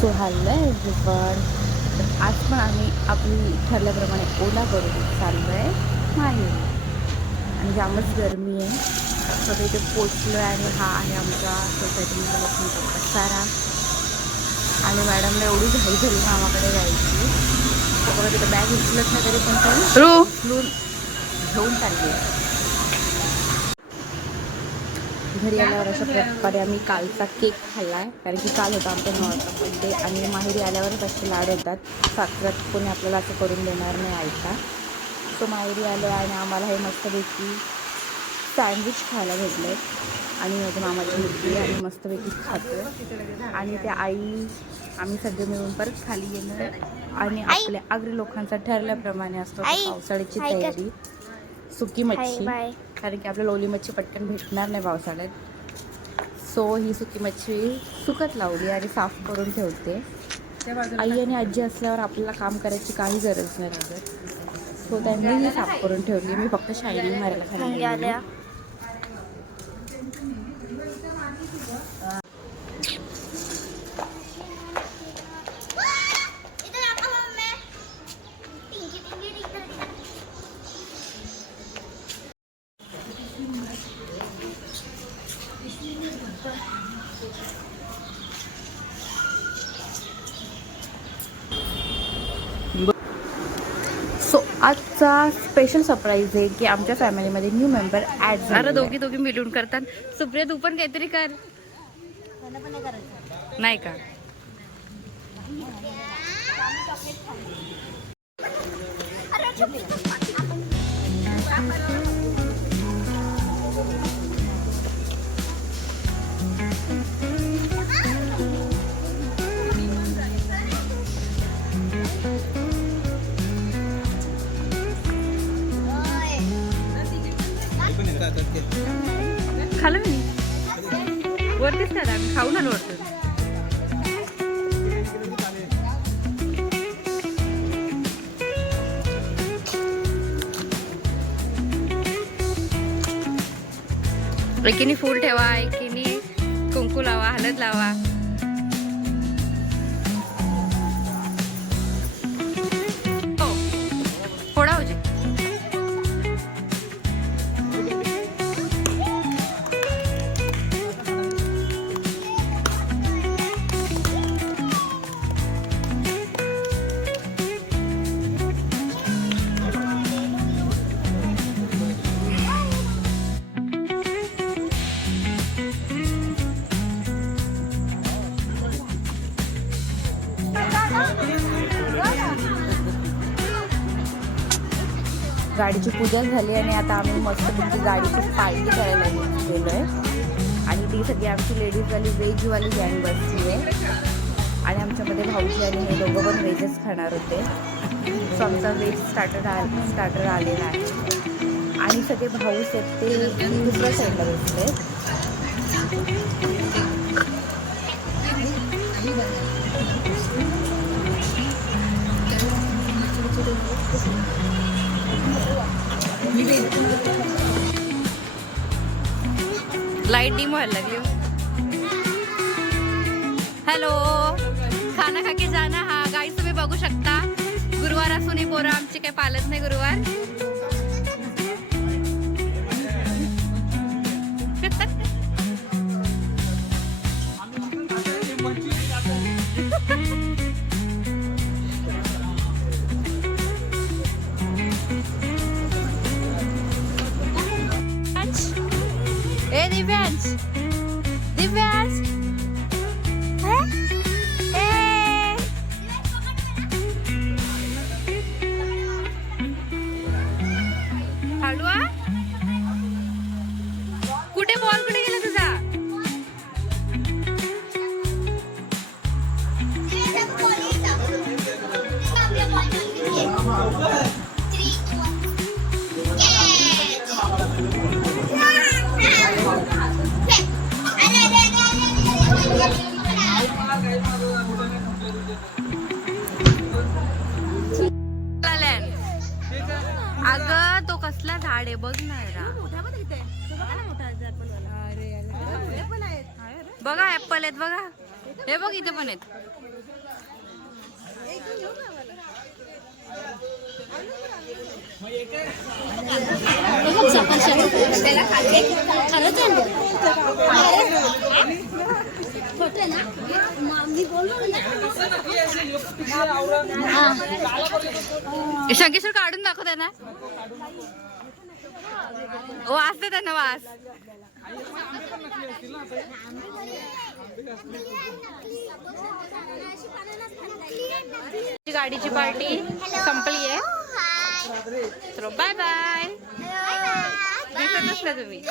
So hello everyone. तर आज पण आम्ही आपली ठरल्याप्रमाणे ओला करून चाललो आहे माहेरी आणि जामच गरमी आहे. सगळं इथे पोचलो आहे आणि हा आहे आमच्या सोसायटीमधला लोकांचा पसारा. आणि मॅडमला एवढी घाई झाली मामाकडे जायची तर बघा तिथं बॅग उचलत नाही तरी पण ती उचलून घेऊन चालली आहे. घरी आल्यावर अशा प्रकारे आम्ही कालचा केक खाल्ला आहे, कारण की काल होता आमच्या नॉर्थ बड्डे आणि माहेरी आल्यावरच असे लाड होतात. सासऱ्यात कोणी आपल्याला असं करून देणार नाही ऐका. सो माहेरी आलो आणि आम्हाला हे मस्तपैकी सँडविच खायला भेटले आणि माझ्या मामाची मुलगी आणि मस्तपैकी खातो. आणि त्या आई आम्ही सगळे मिळून परत खाली गेलो आणि आपल्या आगरी लोकांचा ठरल्याप्रमाणे असतो पावसाळ्याची तयारी. सुकी मच्छी, कारण की आपल्याला ओली मच्छी पटकन भेटणार नाही पावसाळ्यात. सो ही सुकी मच्छी सुकत लावली आणि साफ करून ठेवते. आई आणि आजी असल्यावर आपल्याला काम करायची काही गरज नाही लागत. सो त्यांनी ही साफ करून ठेवली. मी फक्त शायनिंग मारायला खाली. सो आजचा स्पेशल सरप्राईज आहे की आमच्या फॅमिलीमध्ये न्यू मेंबर ॲड झाले. अरे दोघी मिळून करतात. सुप्रिया तू पण काहीतरी कर. नाही का? खाल्लं मी वरतीच काय आम्ही खाऊन आलो वरती. एकीने फूल ठेवा, एकीने कुंकू लावा, हळद लावा. हो फोडा होजे. गाडीची पूजा झाली आणि आता आम्ही मस्तपैकी गाडीची पार्टी करायला गेलो आहे. आणि ती सगळी आमची लेडीजवाली व्हेजवाली गँग बसली आहे आणि आमच्यामध्ये भाऊजी आणि हे दोघं पण व्हेजच खाणार होते. सो आमचा व्हेज स्टार्टर आलेला आहे आणि सगळे भाऊस आहेत ते दुसऱ्या साईडला बसले. लाइट डिम व्हायला लागली. हॅलो, खाना खा के जाना. हा गाईस तुम्ही बघू शकता गुरुवार असूनही पोरं आमची काही पालत नाही गुरुवार. ए दिव्यांश, दिव्यांश हळवा. कुठे बॉल कुठे गेला तुझा? अगं तो कसला झाड आहे बघ ना. बघा ऍपल आहेत बघा. हे बघ इथे पण आहेत. शंकेश्वर काढून दाखव त्यांना. वास दे त्यांना वास. गाडीची पार्टी संपली आहे. चलो बाय बाय. दिसतच ना तुम्ही.